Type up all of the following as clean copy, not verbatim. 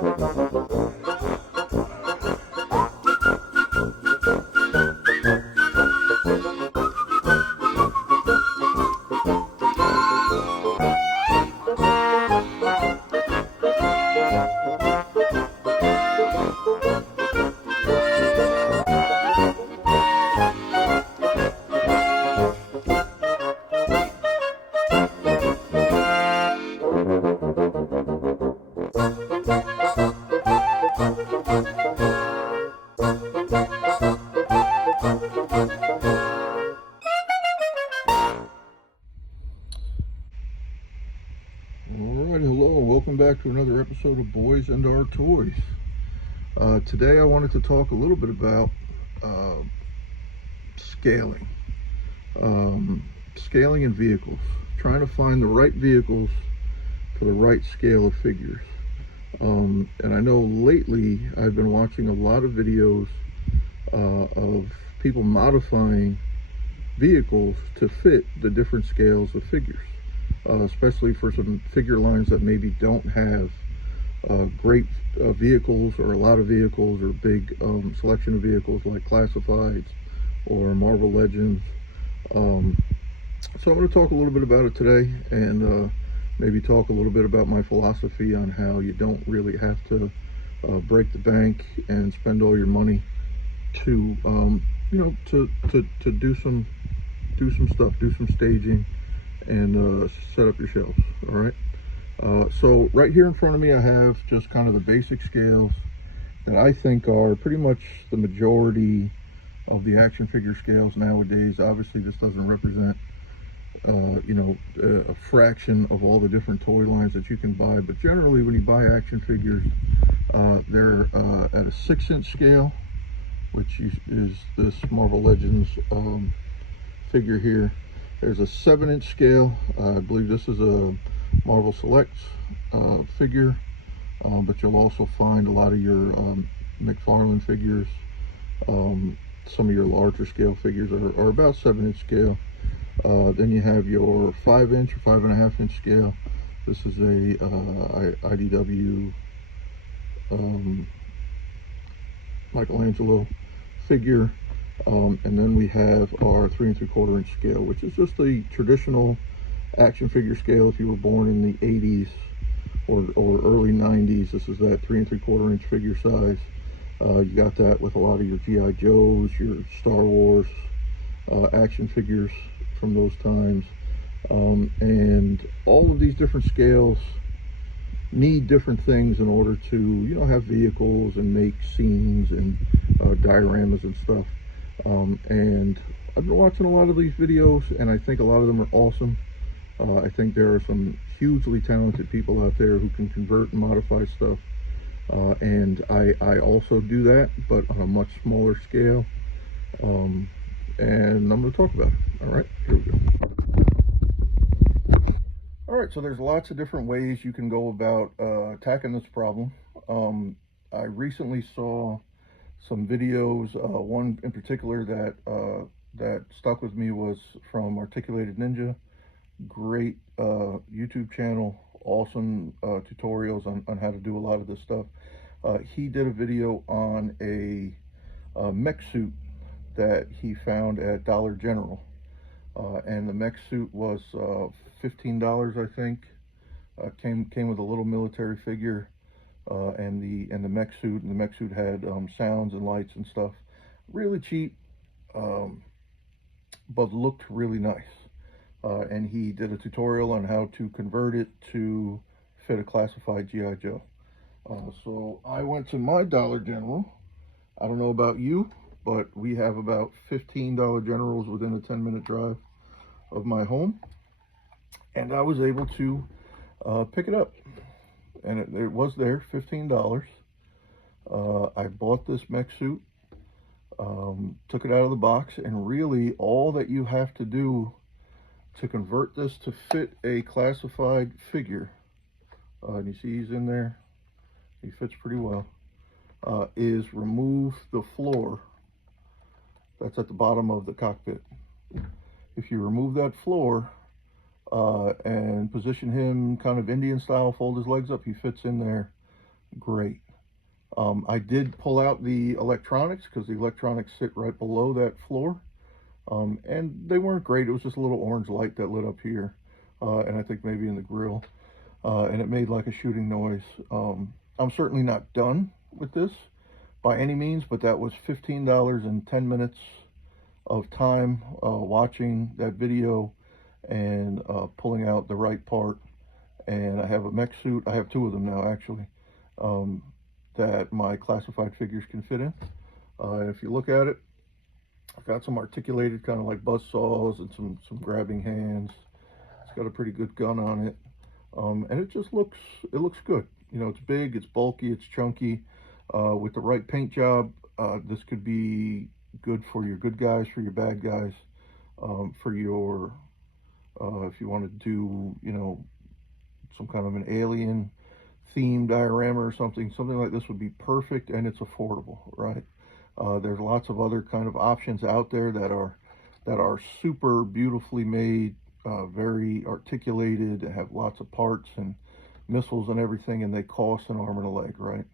Alright, hello and welcome back to another episode of Boys and Our Toys. Today I wanted to talk a little bit about scaling. Scaling in vehicles. Trying to find the right vehicles for the right scale of figures. And I know lately I've been watching a lot of videos of people modifying vehicles to fit the different scales of figures. Especially for some figure lines that maybe don't have great vehicles or a lot of vehicles or big selection of vehicles like Classifieds or Marvel Legends. So I'm going to talk a little bit about it today and maybe talk a little bit about my philosophy on how you don't really have to break the bank and spend all your money to to do some stuff, do some staging, and set up your shelves. All right, so right here in front of me I have just kind of the basic scales that I think are pretty much the majority of the action figure scales nowadays. Obviously this doesn't represent a fraction of all the different toy lines that you can buy, but generally when you buy action figures, they're at a 6-inch scale, which is this Marvel Legends figure here. There's a 7-inch scale. I believe this is a Marvel Selects figure, but you'll also find a lot of your McFarlane figures. Some of your larger scale figures are about 7-inch scale. Then you have your 5-inch or 5.5-inch scale. This is a IDW Michelangelo figure. And then we have our 3 3/4-inch scale, which is just a traditional action figure scale. If you were born in the 80s or early 90s, this is that 3 3/4-inch figure size. You got that with a lot of your G.I. Joes, your Star Wars action figures from those times. And all of these different scales need different things in order to, have vehicles and make scenes and dioramas and stuff. And I've been watching a lot of these videos, and I think a lot of them are awesome. I think there are some hugely talented people out there who can convert and modify stuff. And I also do that, but on a much smaller scale. And I'm going to talk about it. All right, here we go. All right, so there's lots of different ways you can go about attacking this problem. I recently saw some videos. One in particular that stuck with me was from Articulated Ninja. Great YouTube channel, awesome tutorials on how to do a lot of this stuff. He did a video on a mech suit that he found at Dollar General, and the mech suit was $15, I think. Came with a little military figure. And the mech suit, and the mech suit had sounds and lights and stuff. Really cheap, but looked really nice. And he did a tutorial on how to convert it to fit a classified G.I. Joe. So I went to my Dollar General. I don't know about you, but we have about 15 Dollar Generals within a 10-minute drive of my home. And I was able to pick it up. And it was there, $15. I bought this mech suit, took it out of the box, and really all that you have to do to convert this to fit a classified figure, and you see he's in there, he fits pretty well, is remove the floor that's at the bottom of the cockpit. If you remove that floor, and position him kind of Indian style, fold his legs up, he fits in there great. I did pull out the electronics because the electronics sit right below that floor. And they weren't great. It was just a little orange light that lit up here, and I think maybe in the grill, and it made like a shooting noise. I'm certainly not done with this by any means, but that was $15 and 10 minutes of time watching that video and pulling out the right part. And I have a mech suit. I have two of them now, actually, um, that my classified figures can fit in. And if you look at it, I've got some articulated kind of like buzz saws and some grabbing hands. It's got a pretty good gun on it, and it looks good. You know, it's big, it's bulky, it's chunky. With the right paint job, this could be good for your good guys, for your bad guys, for your if you want to do, you know, some kind of an alien themed diorama or something like this would be perfect, and it's affordable, right? There's lots of other kind of options out there that are super beautifully made, very articulated, have lots of parts and missiles and everything, and they cost an arm and a leg, right?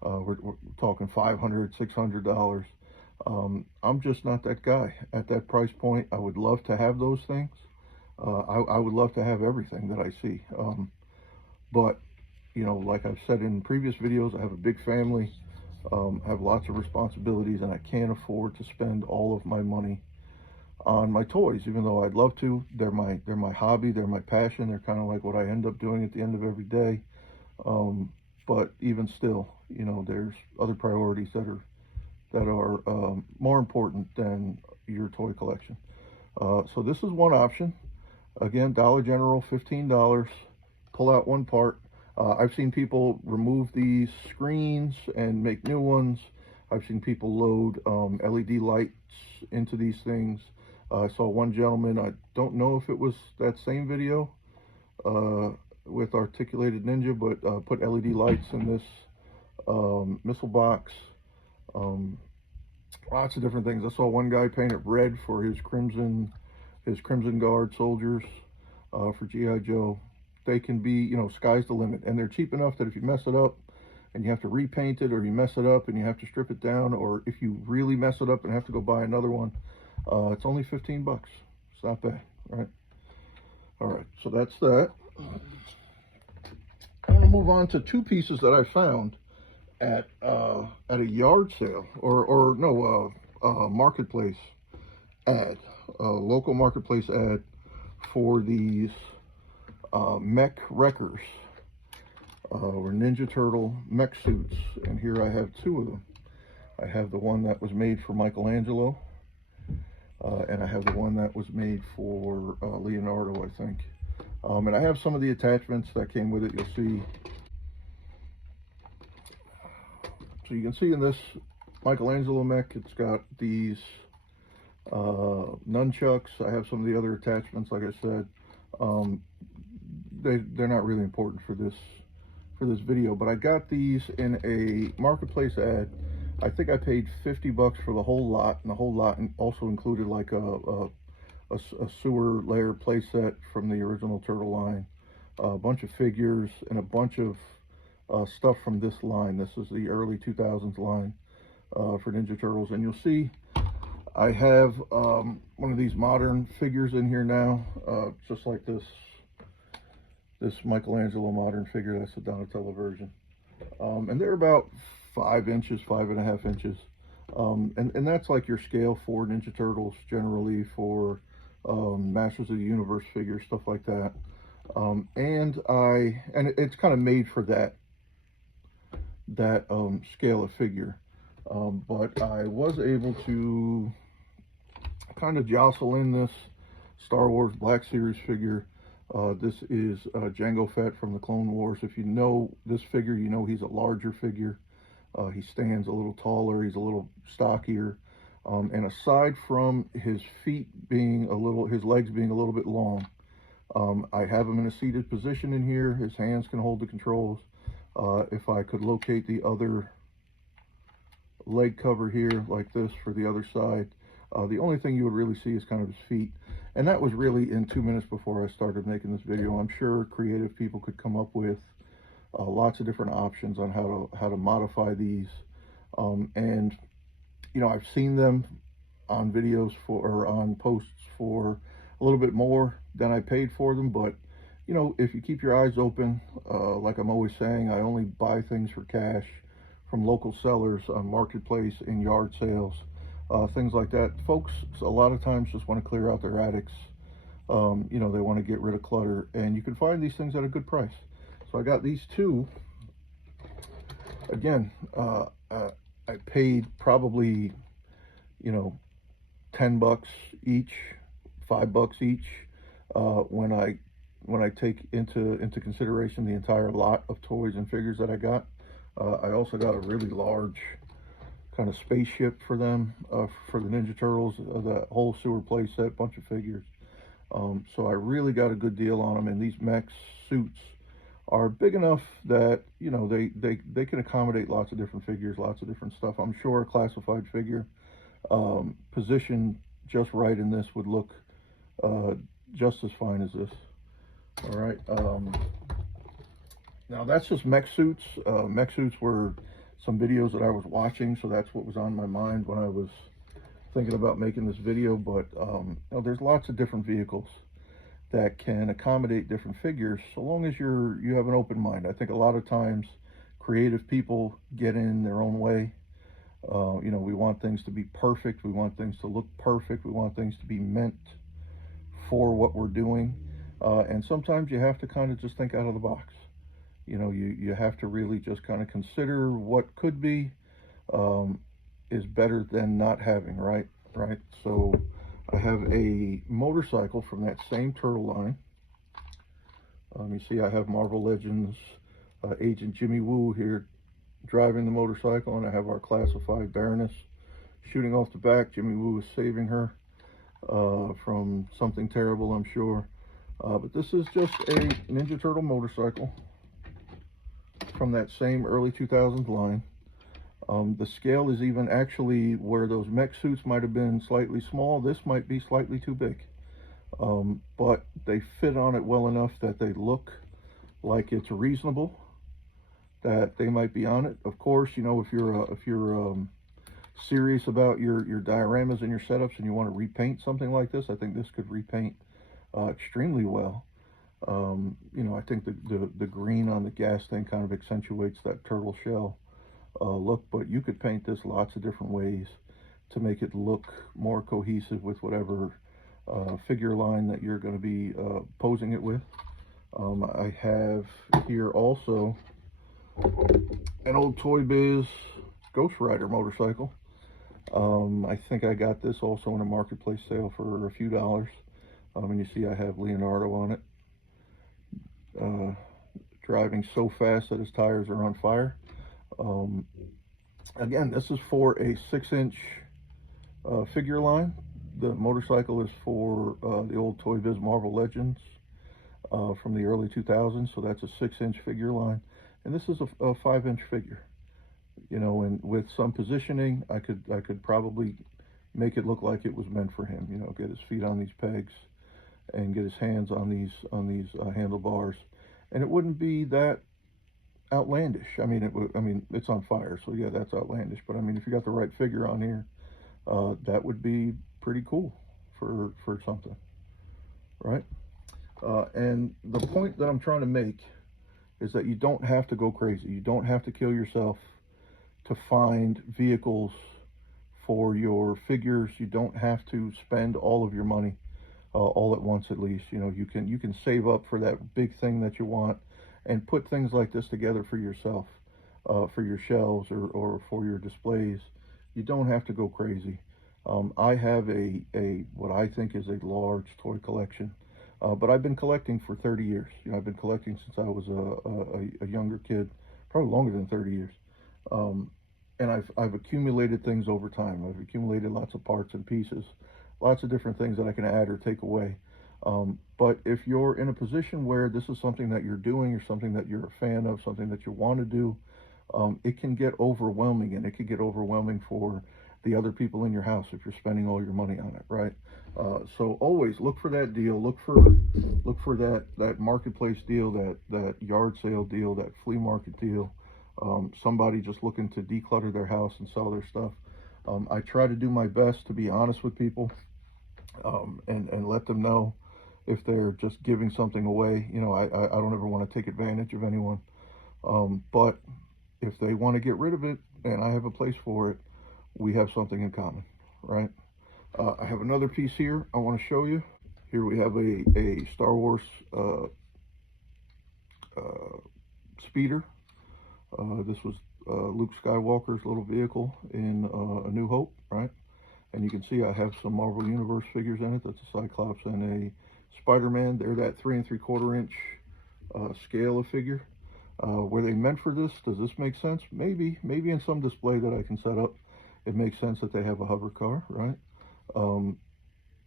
We're talking $500, $600. I'm just not that guy at that price point. I would love to have those things. I would love to have everything that I see. But, you know, like I've said in previous videos, I have a big family. I have lots of responsibilities, and I can't afford to spend all of my money on my toys, even though I'd love to. They're my hobby, they're my passion, they're kind of like what I end up doing at the end of every day. But even still, you know, there's other priorities that are more important than your toy collection. So this is one option. Again, Dollar General, $15. Pull out one part. I've seen people remove these screens and make new ones. I've seen people load LED lights into these things. I saw one gentleman, I don't know if it was that same video with Articulated Ninja, but put LED lights in this missile box. Lots of different things. I saw one guy paint it red for his Crimson Guard soldiers for G.I. Joe. They can be, you know, sky's the limit, and they're cheap enough that if you mess it up and you have to repaint it, or you mess it up and you have to strip it down, or if you really mess it up and have to go buy another one, it's only 15 bucks. It's not bad, right? All right, so that's that. I'm gonna move on to two pieces that I found at a yard sale, or no, marketplace ad, local marketplace ad for these mech wreckers, or Ninja Turtle mech suits. And here I have two of them. I have the one that was made for Michelangelo, and I have the one that was made for Leonardo, I think. And I have some of the attachments that came with it. You'll see. So you can see in this Michelangelo mech, it's got these nunchucks. I have some of the other attachments, like I said. They're not really important for this video, but I got these in a marketplace ad. I think I paid 50 bucks for the whole lot, and the whole lot also included like a sewer layer playset from the original Turtle line, a bunch of figures, and a bunch of stuff from this line. This is the early 2000s line for Ninja Turtles, and you'll see I have one of these modern figures in here now, just like this Michelangelo modern figure. That's the Donatello version, and they're about 5 inches, 5.5 inches, and that's like your scale for Ninja Turtles generally, for Masters of the Universe figures, stuff like that. And it's kind of made for that scale of figure, but I was able to kind of jostle in this Star Wars Black Series figure. This is Jango Fett from the Clone Wars. If you know this figure, you know he's a larger figure. He stands a little taller, he's a little stockier, and aside from his feet being his legs being a little bit long, I have him in a seated position in here. His hands can hold the controls. If I could locate the other leg cover here like this for the other side, the only thing you would really see is kind of his feet. And that was really in 2 minutes before I started making this video. I'm sure creative people could come up with lots of different options on how to modify these. And you know, I've seen them on videos for, or on posts for a little bit more than I paid for them. But you know, if you keep your eyes open, like I'm always saying, I only buy things for cash from local sellers on marketplace, in yard sales, things like that. Folks a lot of times just want to clear out their attics. You know, they want to get rid of clutter, and you can find these things at a good price. So I got these two. Again, I paid probably, you know, $10 each, $5 each, when I take into consideration the entire lot of toys and figures that I got. I also got a really large kind of spaceship for them, for the Ninja Turtles, the whole sewer play set, bunch of figures. So I really got a good deal on them, and these Mech suits are big enough that, you know, they can accommodate lots of different figures, lots of different stuff. I'm sure a classified figure positioned just right in this would look just as fine as this. All right. Now that's just Mech suits. Mech suits were some videos that I was watching, so that's what was on my mind when I was thinking about making this video. But you know, there's lots of different vehicles that can accommodate different figures, so long as you have an open mind. I think a lot of times creative people get in their own way. You know, we want things to be perfect, we want things to look perfect, we want things to be meant for what we're doing, and sometimes you have to kind of just think out of the box. You know, you have to really just kind of consider what could be is better than not having, right? So I have a motorcycle from that same turtle line. You see I have Marvel Legends Agent Jimmy Woo here driving the motorcycle, and I have our classified Baroness shooting off the back. Jimmy Woo is saving her from something terrible, I'm sure. But this is just a Ninja Turtle motorcycle from that same early 2000s line. The scale is even actually where those Mech suits might have been slightly small. This might be slightly too big, but they fit on it well enough that they look like it's reasonable that they might be on it. Of course, you know, if you're serious about your dioramas and your setups and you want to repaint something like this, I think this could repaint extremely well. You know, I think the green on the gas thing kind of accentuates that turtle shell look, but you could paint this lots of different ways to make it look more cohesive with whatever figure line that you're going to be posing it with. I have here also an old Toy Biz Ghost Rider motorcycle. I think I got this also in a marketplace sale for a few dollars. And you see I have Leonardo on it, driving so fast that his tires are on fire. Again, this is for a 6-inch figure line. The motorcycle is for the old Toy Biz Marvel Legends from the early 2000s, so that's a 6-inch figure line. And this is a 5-inch figure. You know, and with some positioning, I could probably make it look like it was meant for him. You know, get his feet on these pegs and get his hands on these handlebars, and it wouldn't be that outlandish. I mean, it's on fire, so yeah, that's outlandish. But I mean, if you got the right figure on here, that would be pretty cool for something, right? And the point that I'm trying to make is that you don't have to go crazy. You don't have to kill yourself to find vehicles for your figures. You don't have to spend all of your money all at once. At least, you know, you can save up for that big thing that you want and put things like this together for yourself, for your shelves or for your displays. You don't have to go crazy. I have a what I think is a large toy collection, but I've been collecting for 30 years. You know, I've been collecting since I was a younger kid, probably longer than 30 years. And I've accumulated things over time. I've accumulated lots of parts and pieces, lots of different things that I can add or take away. But if you're in a position where this is something that you're doing or something that you're a fan of, something that you want to do, it can get overwhelming, and it can get overwhelming for the other people in your house if you're spending all your money on it, right? So always look for that deal. Look for that marketplace deal, that yard sale deal, that flea market deal. Somebody just looking to declutter their house and sell their stuff. I try to do my best to be honest with people, and let them know if they're just giving something away. You know, I don't ever want to take advantage of anyone. But if they want to get rid of it and I have a place for it, we have something in common, right? I have another piece here I want to show you. Here we have a Star Wars speeder. This was Luke Skywalker's little vehicle in A New Hope, right? And you can see I have some Marvel Universe figures in it. That's a Cyclops and a Spider-Man. They're that 3 3/4 inch scale of figure. Were they meant for this? Does this make sense? Maybe in some display that I can set up, it makes sense that they have a hover car, right?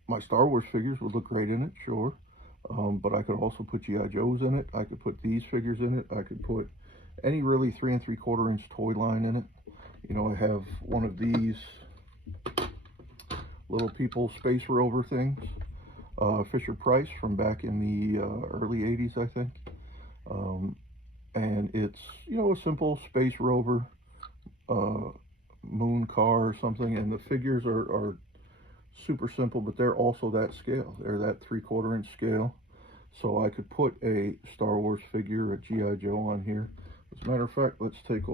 My Star Wars figures would look great in it, sure. But I could also put G.I. Joes in it. I could put these figures in it. I could put any really 3 3/4 inch toy line in it. You know, I have one of these little people space rover things, Fisher Price from back in the early 80s, I think. And it's, you know, a simple space rover, moon car or something, and the figures are super simple, but they're also that scale. They're that 3/4 inch scale. So I could put a Star Wars figure, a G.I. Joe on here. As a matter of fact, let's take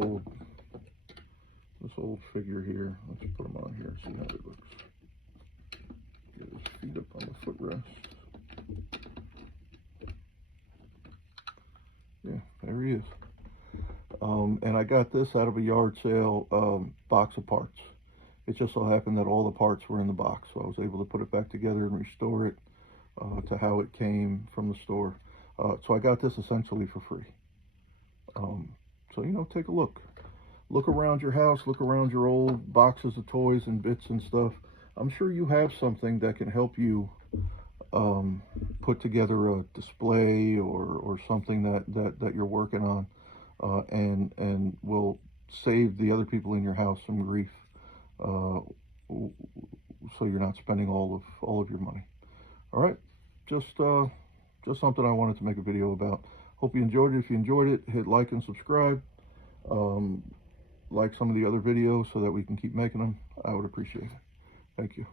this old figure here. Let's put him on here and see how it looks. Get his feet up on the footrest. Yeah, there he is. And I got this out of a yard sale box of parts. It just so happened that all the parts were in the box, so I was able to put it back together and restore it to how it came from the store. So I got this essentially for free. So, you know, take a look. Look around your house, look around your old boxes of toys and bits and stuff. I'm sure you have something that can help you put together a display or something that you're working on, and will save the other people in your house some grief, so you're not spending all of your money. All right, just something I wanted to make a video about. Hope you enjoyed it. If you enjoyed it, hit like and subscribe. Like some of the other videos so that we can keep making them. I would appreciate it. Thank you.